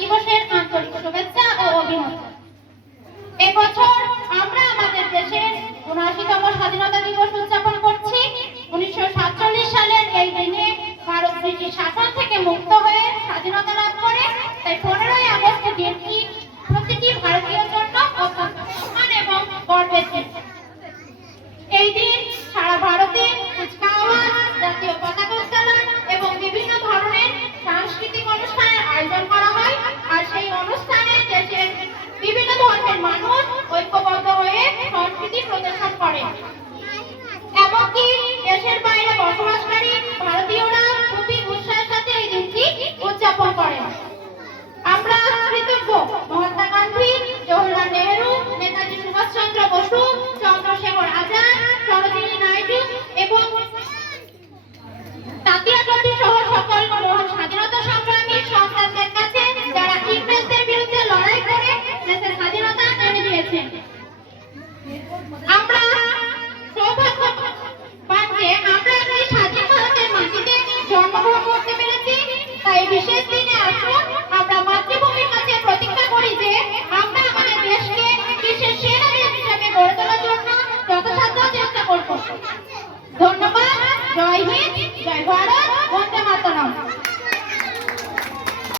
দিবসের আন্তরিক শুভেচ্ছা ও অভিনন্দন। এবছর আমরা আমাদের দেশের ৭৯তম স্বাধীনতা দিবস উদযাপন করছি। ১৯৪৭ সালের এই দিনে ভারত ব্রিটিশ শাসন থেকে মুক্ত হয়ে স্বাধীনতা লাভ করে। তাই ১৫ই আগস্ট দিনটি প্রতিটি ভারতীয়র জন্য অত্যন্ত সম্মান এবং গর্বের দিন। এই দিন সারা ভারতে কুচকাওয়াজ, জাতীয় পতাকা উত্তোলন এবং বিভিন্ন ধরনের সাংস্কৃতিক অনুষ্ঠানের আয়োজন করা হয়। আর সেই অনুষ্ঠানে দেশের বিভিন্ন ধর্মের মানুষ ঐক্যবদ্ধ হয়ে সংস্কৃতি প্রদর্শন করে। এমনকি দেশের বাইরে বসবাসকারী ভারতীয়রা খুবই উৎসাহের সাথে এই দিনটি উদযাপন করে। আমরা কৃতজ্ঞ মহাত্মা গান্ধী, জওহরলাল নেহেরু, নেতাজি সুভাষচন্দ্র বসু, চন্দ্রশেখর আজাদ, সরোজিনী নাইডু এবং তাতিয়া টুডু সহ সকল মহান স্বাধীনতা সংগ্রামী সন্তানদের কাছে যারা ইংরেজদের বিরুদ্ধে লড়াই করে দেশের স্বাধীনতা এনে দিয়েছেন। আমরা সৌভাগ্যবান যে আমরা এই স্বাধীন ভারতের মাটিতে জন্মগ্রহণ করতে পেরেছি। তাই বিশেষ দিনে আসুন